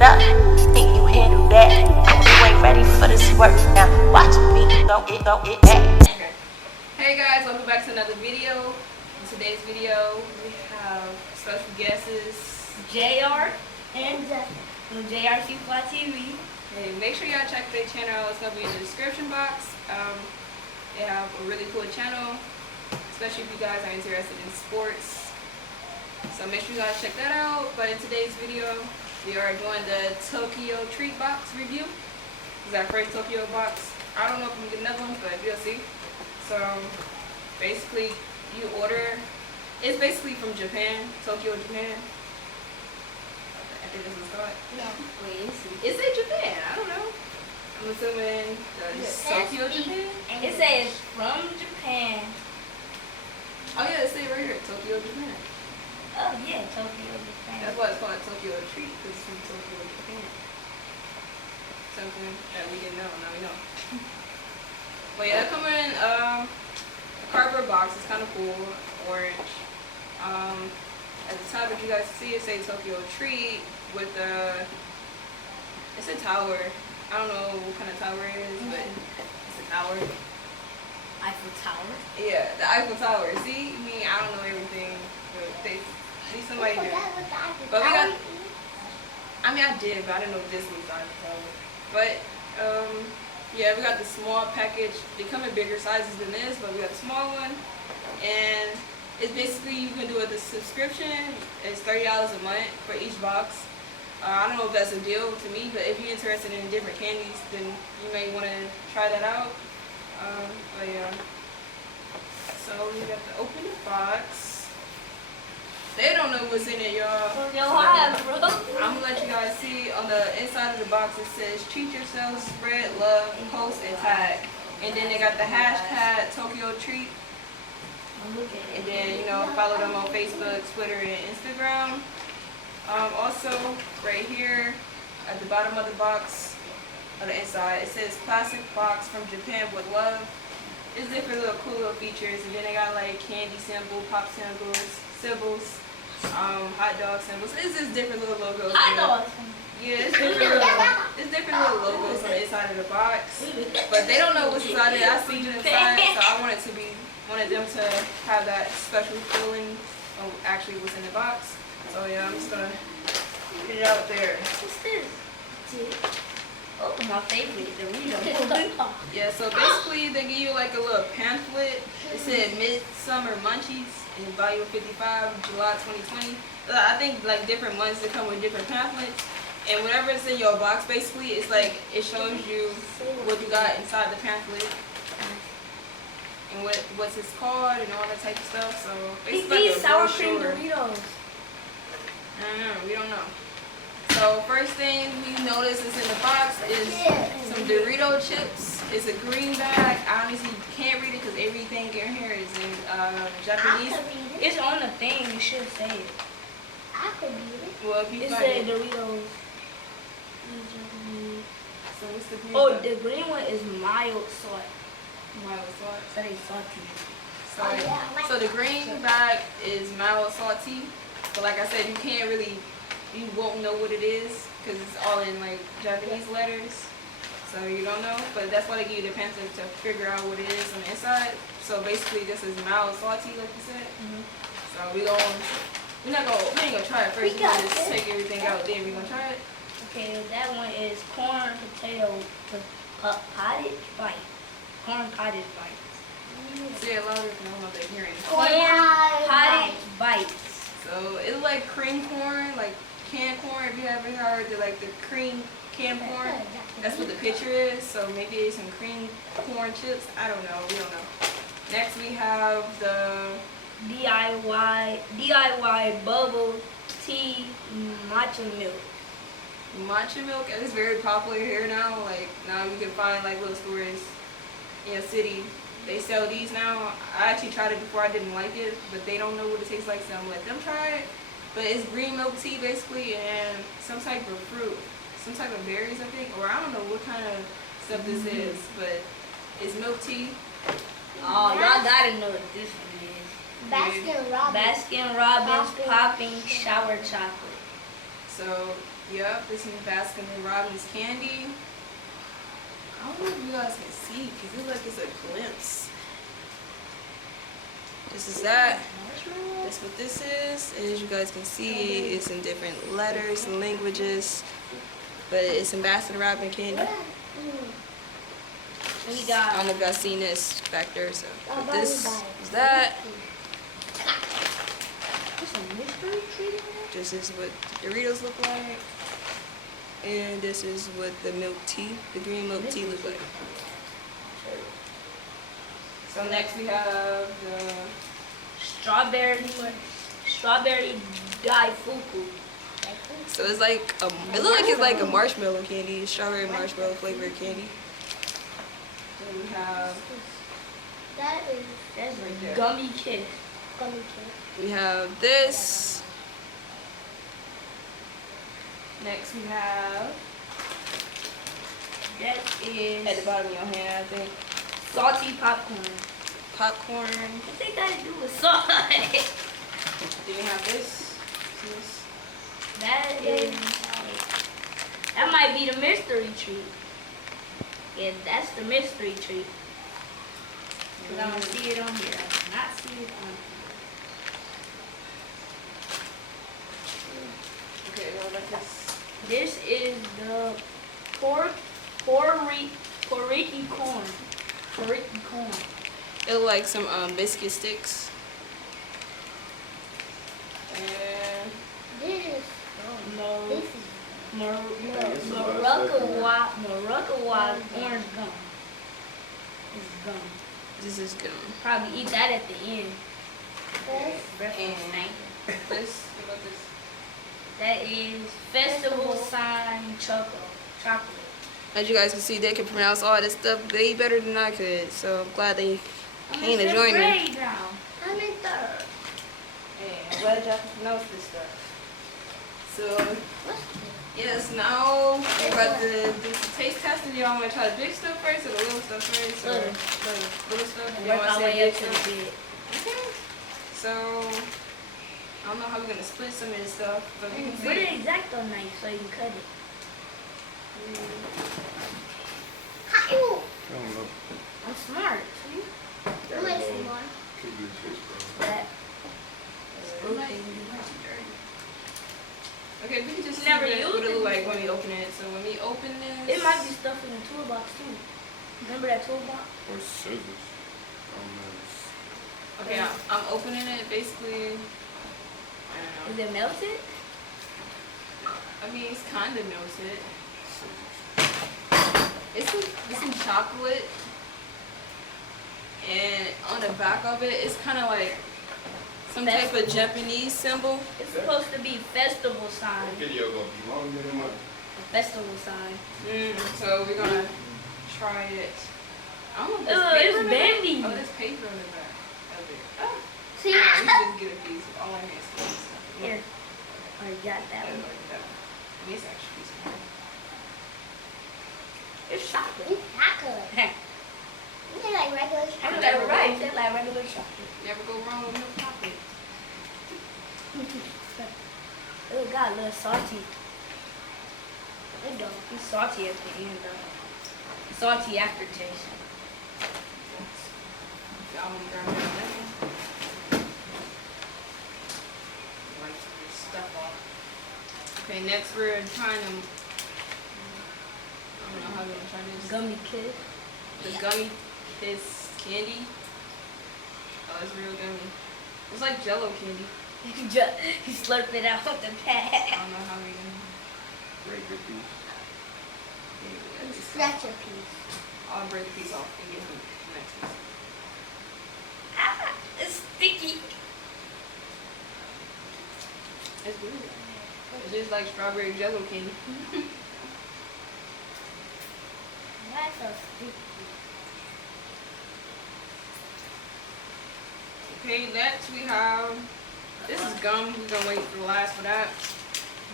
up. Think you handle that? You ain't ready for this work now. Watch me, don't get back. Okay. Hey guys, welcome back to another video. In today's video, we have special guests, JR and from trxppy TV. Hey, make sure y'all check their channel. It's gonna be in the description box. They have a really cool channel, especially if you guys are interested in sports. So make sure you guys check that out. But in today's video, we are doing the Tokyo treat box review. This is our first Tokyo box. I don't know if we can get another one, but we'll see. So basically, you order. It's basically from Japan, Tokyo, Japan. I think this is called. No, wait, It says Japan. I don't know. I'm assuming Tokyo, Japan. it says from Japan. Oh yeah, it says right here, Tokyo, Japan. Oh yeah, Tokyo, Japan. That's why it's called Tokyo Treat, because it's from Tokyo, Japan. Something that we didn't know, now we know. But yeah, they come in a cardboard box. It's kind of cool, orange. At the top, if you guys see, it says Tokyo Treat with the. It's a tower. I don't know what kind of tower it is, but it's a tower. Eiffel Tower. Yeah, the Eiffel Tower. See, I don't know everything, but they see somebody do. But we got. I did, but I didn't know this was the Eiffel Tower. But yeah, we got the small package. They come in bigger sizes than this, but we got the small one, and it's basically you can do it the subscription. It's $30 a month for each box. I don't know if that's a deal to me, but if you're interested in different candies, then you may want to try that out. But yeah, so we got to open the box. They don't know what's in it, y'all. Bro. I'm gonna let you guys see on the inside of the box. It says treat yourself, spread love, post and tag. And then they got the hashtag Tokyo Treat. And then follow them on Facebook, Twitter, and Instagram. Also, right here at the bottom of the box, on the inside, it says classic box from Japan with love. It's different little cool little features, and then they got like candy symbol, pop symbols, hot dog symbols. It's just different little logos. Hot dogs. Yeah, it's different little logos on the inside of the box, but they don't know what's inside it. I seen it inside, so I wanted them to have that special feeling of actually what's in the box. So yeah, I'm just gonna get it out there. What's this? Oh, my favorite, Dorito. Yeah, so basically they give you like a little pamphlet. It said Midsummer Munchies in volume 55, July 2020. I think like different months they come with different pamphlets. And whatever is in your box, basically, it's like it shows you what you got inside the pamphlet and what's it's called and all that type of stuff. So basically, These sour cream Doritos. I don't know. We don't know. So first thing we notice is in the box is some Dorito chips. It's a green bag. I honestly can't read it because everything in here is in Japanese. It's on the thing. You should say it. I could read it. Well, if you It find said it. Doritos. So what's the green Oh, bag? the green one is mild salt. Mild salt. So they salty. So the green bag is mild salty, but like I said, you won't know what it is because it's all in like Japanese letters, so you don't know. But that's why they give you the pamphlet to figure out what it is on the inside. So basically, this is mild salty, like you said. So we ain't gonna try it first. We're gonna just take everything out, then we're gonna try it. Okay, that one is corn potato pottage bite. Corn pottage bites. Say it louder because I don't know if they're hearing. Corn pottage bites. So it's like cream corn, like canned corn. If you haven't heard the cream canned corn, that's what the picture is. So maybe it's some cream corn chips. I don't know. We don't know. Next we have the DIY bubble tea matcha milk. matcha milk. And it's very popular here now. Like now you can find like little stores in your city. They sell these now. I actually tried it before. I didn't like it, but they don't know what it tastes like, so I'm gonna let them try it. But it's green milk tea basically, and some type of fruit, some type of berries, I think, or I don't know what kind of stuff this is, but it's milk tea. Oh, y'all gotta know what this one is. Baskin Robbins. Baskin Robbins popping shower chocolate. So So, yep, this is Baskin and Robbins candy. I don't know if you guys can see because it looks like it's a glimpse. This is that. That's what this is. And as you guys can see, it's in different letters and languages. But it's Ambassador Robin candy. We I got don't know if y'all seen this back there. So, but this is that. this a mystery treat. This is what Doritos look like. And this is what the milk tea, the green milk tea look like. So next we have the Strawberry daifuku. so it's like it looks like it's like a marshmallow candy, strawberry marshmallow flavored candy. Then we have That's right there. gummy kiss. We have this. Next we have That at the is bottom of your hand, I think, salty popcorn. popcorn. What they gotta do with salt? Then we have this. This. That might be the mystery treat. Yeah, that's the mystery treat. Cause I don't see it on here. I do not see it on here. Okay, what about this? This is the porky corn. Porky corn. It look like some biscuit sticks. And Morocco orange gum. It's gum. this is gum. Probably eat that at the end. And this, what about this? That is festival sign chocolate. As you guys can see, they can pronounce all this stuff way better than I could. So I'm glad they came to join me. I'm in third. And I'm glad y'all can pronounce this stuff. So, yes, now we're about to do some taste testing. Y'all want to try the big stuff first or the little stuff first? Or little stuff? Y'all Work want to our say way big up to the stuff? big. Okay. So, I don't know how we're going to split some of this stuff, but we can Put see. an X-Acto knife so you can cut it. I don't know. I'm smart. See? That. Okay, we can just Never see what it used look it like when we open it. So when we open this, It might be stuff in the toolbox too. Remember that toolbox? Or scissors. I don't know. okay, I'm opening it. Basically, I don't Is know. it melted? I mean, it's kind of melted. It's some chocolate, and on the back of it, it's kind of like some type of Japanese symbol. It's supposed to be festival sign. Video gonna be longer than my. Festival sign. So we're gonna try it. I don't know if Ugh, there's it's paper in the back. bendy. Oh, there's paper in the back of it. Oh. See? We just get a piece of all I need is stuff. Here. I got that one. It's actually small. It's chocolate. Never Right, like regular chocolate. go wrong with milk chocolate. Oh, it got a little salty. It don't. It's salty at the end though. Salty aftertaste. Y'all want to grab that? Wipe this stuff off. Okay, next we're trying them. I don't know how we're gonna try this. Gummy kid. The gummy kiss candy. Oh, it's real gummy. It's like Jello candy. He slurped it out with the I pad. don't know how we can. Break a piece. Scratch a piece. I'll break a piece off and get him the next piece. Ah, it's sticky. It's good. It's just like strawberry Jello candy. Why so sticky? Okay, next we have, this is gum. We're gonna wait for the last for that.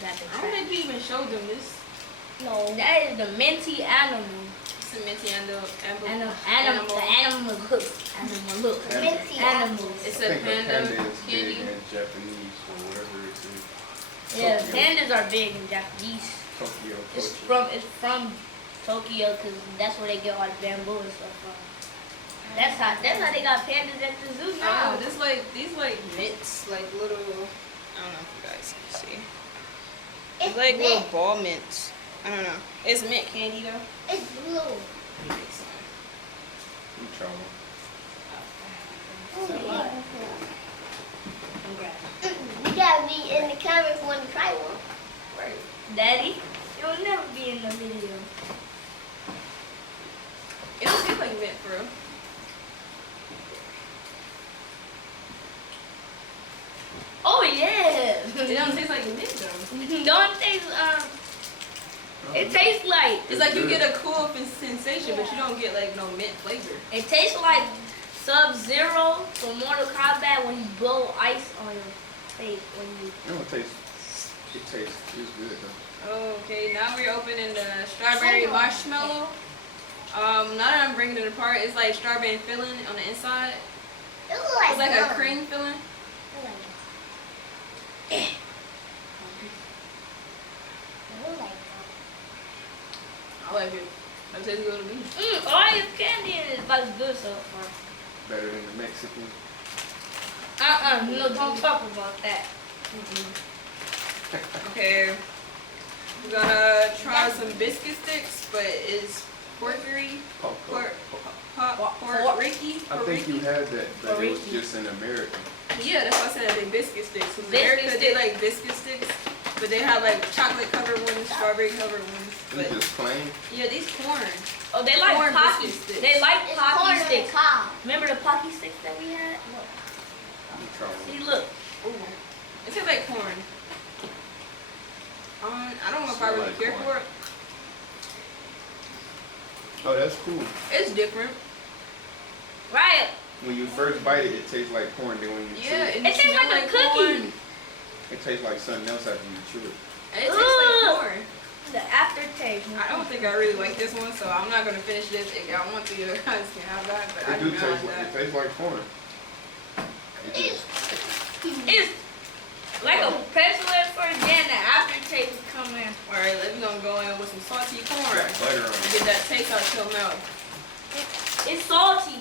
Got the I don't think we even showed them this. No, that is the minty animal. It's a minty animal. The animal look. Animal look. Minty Animals. It's I a think a panda panda is candy. big in Japanese or whatever it is. Yeah, Tokyo. pandas are big in Japanese. Tokyo. It's culture. from Tokyo because that's where they get all the bamboo and stuff from. That's how they got pandas at the zoo now. Oh, this like these like mints, like little. I don't know if you guys can see. It's Like little mint. ball mints. I don't know. It's mint candy though. It's blue. You try one. You gotta be in the comments when you try one. Right. Daddy, you'll never be in the video. It don't taste like mint for real. Oh yeah. It don't taste like mint though. Don't taste it tastes like It's like you get a cool sensation, but you don't get like no mint flavor. it tastes like Sub-Zero from Mortal Kombat when you blow ice on your face when you It tastes. It's good though. Okay, now we're opening the strawberry marshmallow. Now that I'm bringing it apart, it's like strawberry filling on the inside. It looks like It's like a gum. cream filling. It looks like I like it. That tastes good to me. all your candy in it is about good so far. Better than the Mexican. No, don't talk about that. Okay, we're gonna try some biscuit sticks, but it's porkery, pork Ricky. I think you had that, but it was just in America. Yeah, that's why I said they biscuit sticks. In Biscuit America, they sticks. like biscuit sticks, but they have like chocolate covered ones, strawberry covered ones. But It's just plain. yeah, these corn. Oh, they like Corn Pocky biscuit sticks. They like it's Pocky corn on sticks. top. Remember the Pocky sticks that we had? Look. You try one. See, look. Ooh, it tastes like corn. I don't know if I Smell really like care corn. for it. Oh, that's cool. It's different. Right. When you first bite it, it tastes like corn. Then when you chew Yeah, it, and It tastes smell like a cookie. corn. it tastes like something else after you chew it. And it tastes like Ugh. corn. The aftertaste. I don't think I really like this one, so I'm not gonna finish this. If y'all want to, you guys can have that, but I It do do not taste like like, it that. tastes like corn. It just, It's like a pretzel at first, then the aftertaste is coming. All right, we're gonna go in with some salty corn. got butter on And it. get that taste out your mouth. It's salty.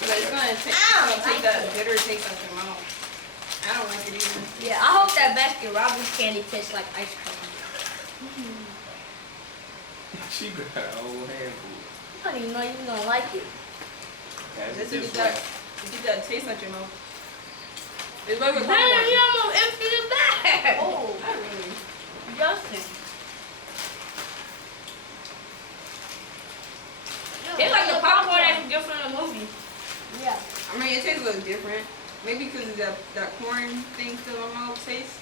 But it's gonna take that bitter taste out your mouth. I don't like it either. Yeah, I hope that Baskin Robbins candy tastes like ice cream. She got a whole handful. I don't even know you don't like it. That's Just to this get one. that taste out your mouth. It's like a Man, you popcorn. almost emptied the bag. Oh, not really. Justin. It's like the popcorn that you get from the movie. Yeah. I mean, it tastes a little different. Maybe because of that corn thing still in my mouth taste.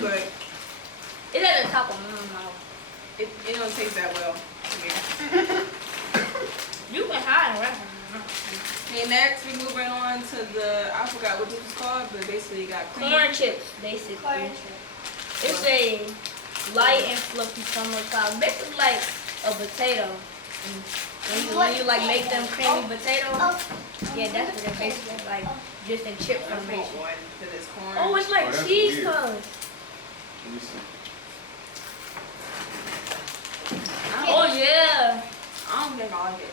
But It's at the top of my mouth. it don't taste that well to me. You can hide it right now. Okay, next we moving on to the, I forgot what this was called, but basically you got cream. Corn chips, basically. Corn chips. It's a light and fluffy summertime. Basically like a potato. When you like make them creamy potatoes, yeah, that's what they're basically like, just in chip I want formation. one because it's corn. Oh, it's like Oh, that's cheese weird. curds. Let me see. Oh yeah. I don't think I like it.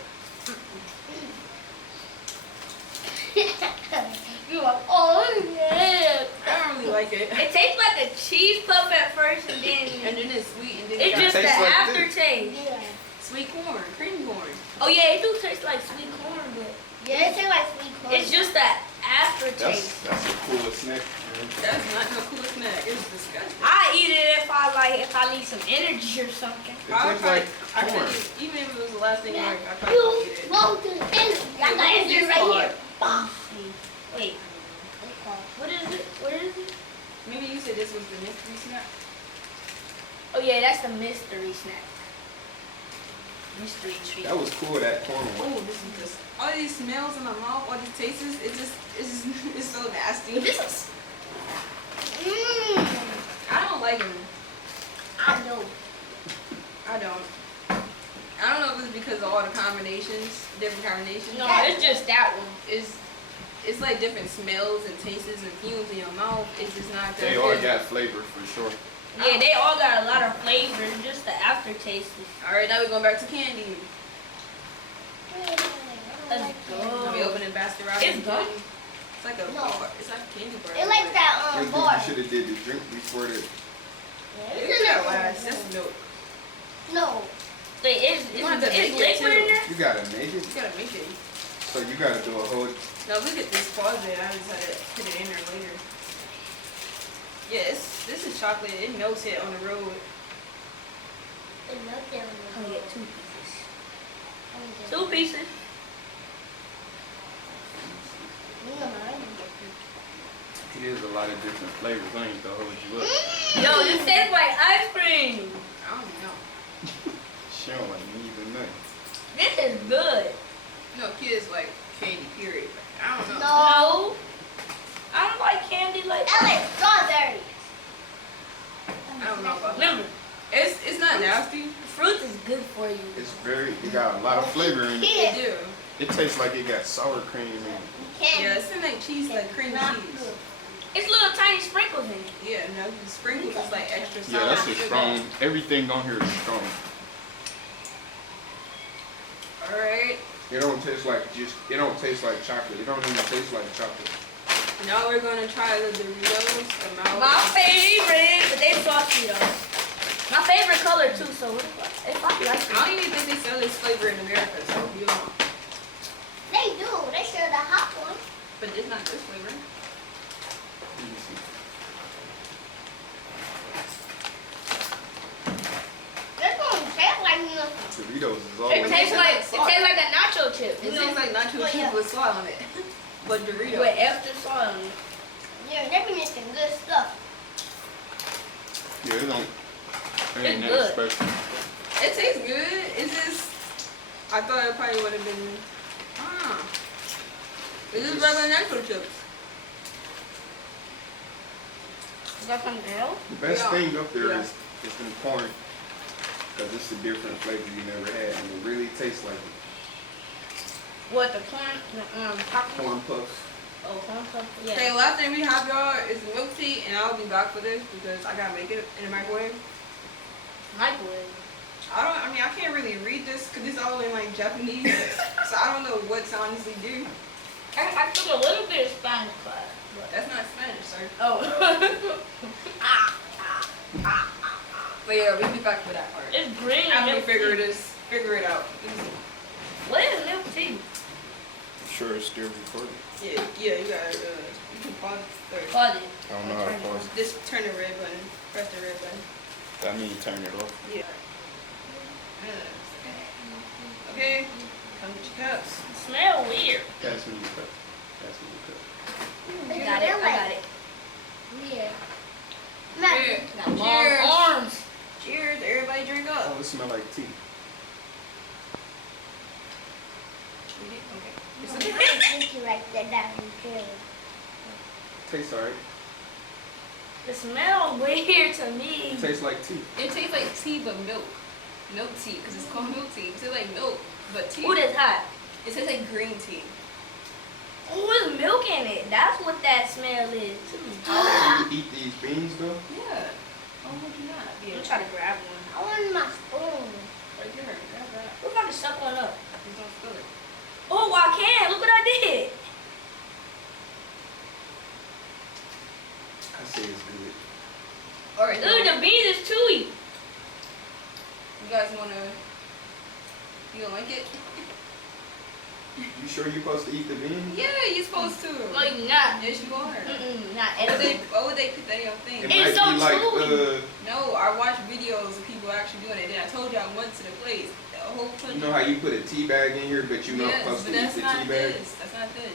You're like, oh yeah. I don't really like it. It tastes like a cheese puff at first, and And then then it's sweet, and then it's you got just the tastes like this. aftertaste. Yeah. sweet corn, cream corn. Oh yeah, it do taste like sweet corn, but Yeah, it tastes like sweet corn. it's just that aftertaste. That's the coolest snack. Man. That's not no cool snack. It's disgusting. I eat it if I need some energy or something. It I tastes probably, like I corn. could, even if it was the last thing I probably You would eat it. go to the end. I got it right here. Bah. Wait, what is it? What is it? Maybe you said this was the mystery snack. Oh yeah, that's the mystery snack. Mystery treat. That was cool, that corn one. Oh, this is just all these smells in my mouth, all these tastes. It's so nasty. This is I don't like them. I know. I don't. I don't know if it's because of all the combinations, different combinations. no, it's just that one. It's like different smells and tastes and fumes in your mouth. It's just not that They all good. got flavor for sure. Yeah, they all got a lot of flavors. Just the aftertaste is. Alright, now we're going back to candy. Let's go. We opening Baskin Robbins. It's gum? It's like a No. bar. It's like a candy bar. It like that I think bar. you should have did the drink before that. It's not last. That's milk. No. Wait, is You want to make it liquid in too. there? You gotta make it. You gotta make it. So you gotta do a whole. Now look at this closet. I just had to put it in there later. Yes, this is chocolate. It melts it on the road. I'm gonna get 2 pieces. 2 pieces. It is a lot of different flavors. I ain't gonna hold you up. Yo, this tastes like ice cream. I don't know. She don't like me even nothing. This is good. You know, kids like candy, period. I don't know. No. I don't like candy like I like strawberries. I don't know about that. Remember, It's not nasty. fruit is good for you. It's very. It got a lot of flavor in it. They do. It tastes like it got sour cream in it. Yeah, it's in like cheese, like cream cheese. It's little tiny sprinkles in it. Yeah, no, the sprinkles is like extra sour. Yeah, that's a sugar. strong. Everything on here is strong. Alright, It don't taste like just. It don't taste like chocolate. It don't even taste like chocolate. now we're gonna try the Doritos. My favorite, but they salty though. My favorite color too, so what the fuck? It's probably ice I cream. don't even think they sell this flavor in America, so you don't. They do. They sell the hot one. But it's not this flavor. Let me see. This one tastes like nothing. Doritos is It always. tastes like a nacho chip. It You tastes know, like nacho Oh, cheese yeah. with salt on it. But Doritos. with extra salt on it. Yeah, they be making good stuff. Yeah, it don't. It ain't It's that good. special. It tastes good. It's just, I thought it probably would have been, it's just regular nacho chips. You got something else? The best Yeah. thing up there Yeah. is them corn, because it's a different flavor you never had, and it really tastes like it. What, the corn? Popcorn? Corn puffs. Oh, corn puff? Okay, Yeah. last thing we have, y'all, is milk tea, and I'll be back for this because I gotta make it in the microwave. Microwave. I can't really read this because it's all in like Japanese, so I don't know what to honestly do. I took a little bit of Spanish class. But That's not Spanish, sir. oh. But yeah, we'll be back for that part. It's green. After we milk figure tea. it out. What is milk tea? I'm sure it's still recording. Yeah, you gotta, you can pause it. Or Pause it. I don't know how to pause it. just turn the red button, press the red button. That means turn it off. Yeah. Okay, come with your cups. It smell weird. Pass me your cup. Pass me your cup. I got it. I got it. Yeah. Cheers. Got long Cheers. arms. Cheers, everybody drink up. Oh, it smells like tea. Okay. I think you like that down here. Tastes alright. It smells weird to me. It tastes like tea. It tastes like tea, but milk. Milk tea, because it's called milk tea. It tastes like milk, but tea. Ooh, that's hot. It tastes like green tea. Ooh, there's milk in it. That's what that smell is too. You eat these beans though? Yeah. Oh, would you not? I'm trying to grab one. I want my spoon. Right there. Grab that. What if I just suck one up? Just don't spill it. Oh, I can. Look what I did. I say it's good. Alright, Ooh, the beans is chewy. you guys wanna, you don't like it? You sure you're supposed to eat the beans? Yeah, you're supposed to. No, you're not. Yes, you are. Not Why would they put that in your thing? It It's might so be like, chewy. No, I watched videos of people actually doing it. Then I told you I went to the place. The whole country. you know how you put a tea bag in here, but you're not Yes, supposed but to eat that's the not tea bag? this. That's not this.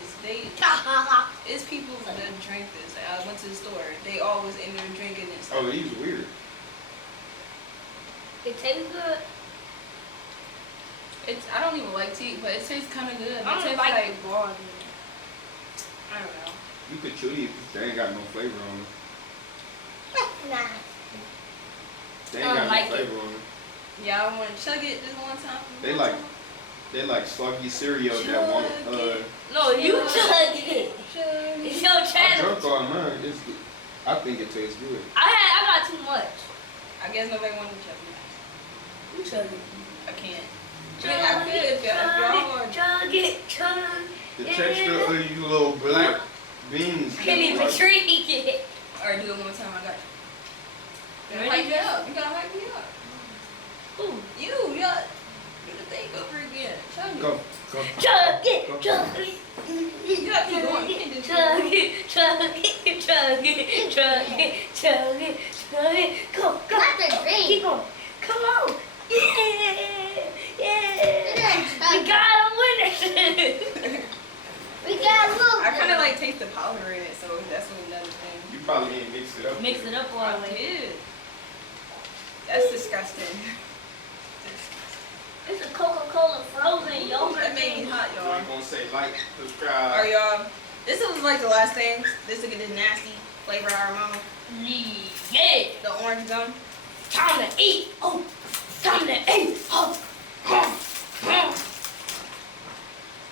It's people that drink this. I went to the store. They all was in there drinking this. Oh, these weird. It tastes good. I don't even like tea, but it tastes kind of good. It I don't tastes like like, the bars. I don't know. You could chew these, they ain't got no flavor on them. Nah. They I ain't don't got like no it. flavor on them. Yeah, I want to chug it this one time. They like soggy cereal that won't, No, you chug it. Chug. It's your I challenge. drunk all mine. It's good. I think it tastes good. I got too much. I guess nobody wanted to chug it. You chug it. I can't. I mean, I could if y'all want. Chug it, chug The it. texture of you little black beans. Can't even drink it. Alright, do it one more time. I got you. You gotta hype me up. You gotta hype me up. Ooh. You gotta do the thing over again. Chug it. Go. Chug it, chug it. You gotta keep going. You can't do Chug it, chug it, chug it, chug it, chug it, chug it. Go, go. Not the drink. Keep going. Come on. Yeah, yeah. We got a winner. We got a little. I kind of like taste the powder in it, so that's another thing. You probably didn't mix it up. Mix it up all I the way. did. That's disgusting. It's a Coca-Cola frozen yogurt. That made me hot, So y'all. I'm gonna say like, subscribe. Alright, y'all. This was like the last thing. This to get this nasty flavor out of our mouth. Yeah. The orange gum. Time to eat. Oh, time to eat. Oh.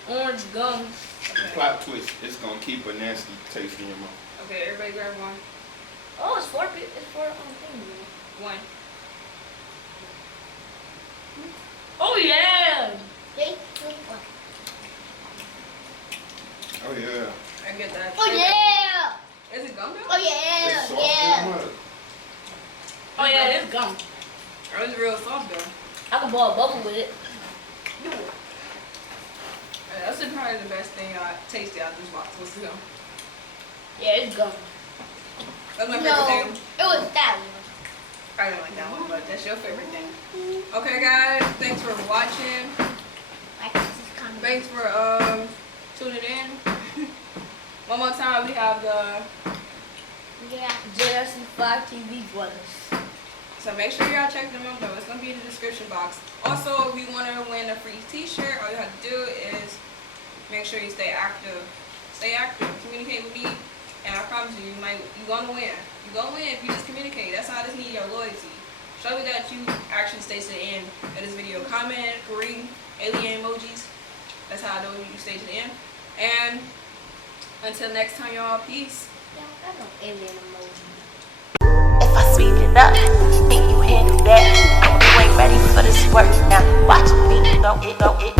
Orange gum. Plot twist. It's gonna keep a nasty taste in your mouth. Okay, everybody grab one. Oh, it's for thing. One. Oh yeah. 3, 2, 1. Oh yeah. I get that. Oh yeah. Is it gum though? Oh yeah. It's soft Yeah. as mud. Oh yeah, it's gum. It was real soft though. I can boil a bubble with it. That's probably the best thing I tasted out of this box was the gum. Yeah, it's gum. That's my favorite No, thing. it was that one. I didn't like that one, but that's your favorite thing. Okay, guys, thanks for watching. Like this is coming. Thanks for tuning in. One more time, we have the. Yeah. JRC5 TV brothers. So make sure y'all check them out though. It's gonna be in the description box. Also, if you wanna win a free T-shirt, all you have to do is make sure you stay active. Stay active. Communicate with me, and I promise you, you're gonna win. You're gonna win if you just communicate. That's how I just need your loyalty. Show me that you actually stay to the end of this video. Comment, green, alien emojis. That's how I know you stay to the end. And until next time, y'all, peace. Yeah, that's an alien emoji. If I speed it up, think you handle that. You ain't ready for this work now. Watch me, go it, go it.